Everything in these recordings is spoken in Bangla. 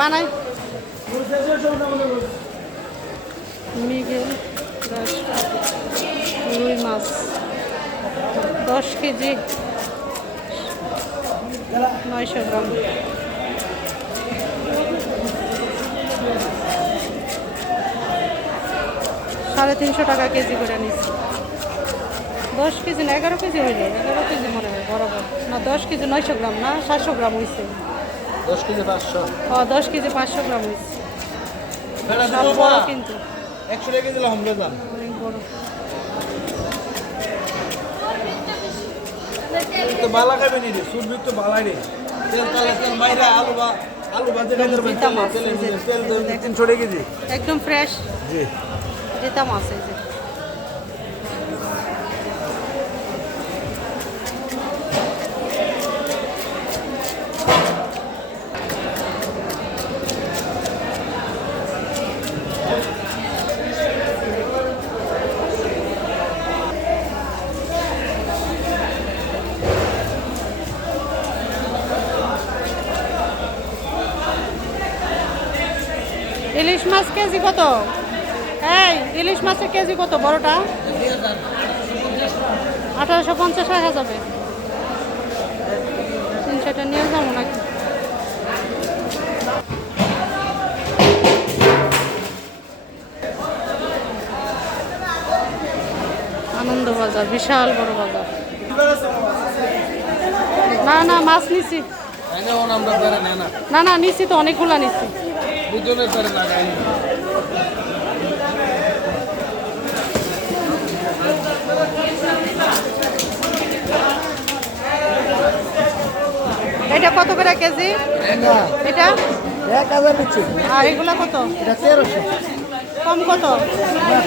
বানাই। রুই মাছ দশ কেজি। নয়শো গ্রাম। সাড়ে তিনশো টাকা কেজি করে নিচ্ছি। দশ কেজি না এগারো কেজি হয়ে যায়। এগারো কেজি মনে হয় বরাবর। না দশ কেজি নয়শো গ্রাম না সাতশো গ্রাম হয়েছে দশ কেজি পাঁচশো। ও দশ কেজি পাঁচশো গ্রাম হয়েছে কিন্তু। একশো টাকা দিলাম আমরা দাম অনেক বড়। তো বালা খাবে নি রে সুরবি তো বালাই রে। তেল তালে তেল মাইরা আলু বা আলু ভাজে খাইতে পারবেন জিতা মাছ, তেলে এই যে, তেল এই যে তিনশো টাকা কেজি। একদম ফ্রেশ জি। যেটা মাছ এই যে। ইলিশ মাছ কেজি কত? এই ইলিশ মাছের কেজি কত বড়টা? আঠারোশো পঞ্চাশ টাকা যাবে। তিনশোটা নিয়ে যাব নাকি? আনন্দ বাজার বিশাল বড় বাজার। না না মাছ নিছি। না না নিছি তো অনেকগুলা নিছি। পেরে লাগাই। এটা কত করে কেজি? এটা। এক হাজার দিচ্ছি। আর এগুলা কত? এটা তেরোশো। কম কত?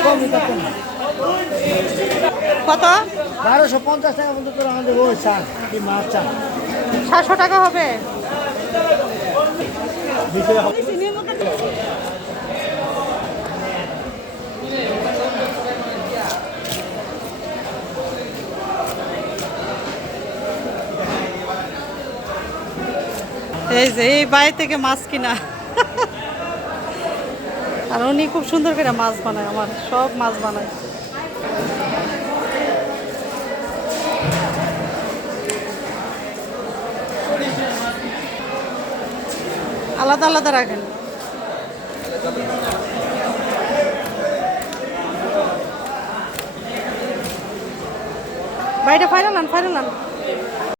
কম কম। কত? বারোশো পঞ্চাশ টাকা পর্যন্ত করে আমাদের ওই চা কি মাছ চা সাতশো টাকা হবে। এই যে, এই বাড়ি থেকে মাছ কিনা। আর উনি খুব সুন্দর করে মাছ বানায় আমার, সব মাছ বানায়। আলাদা আলাদা রাখেন। বাইরে ফাইনালান ফাইনালান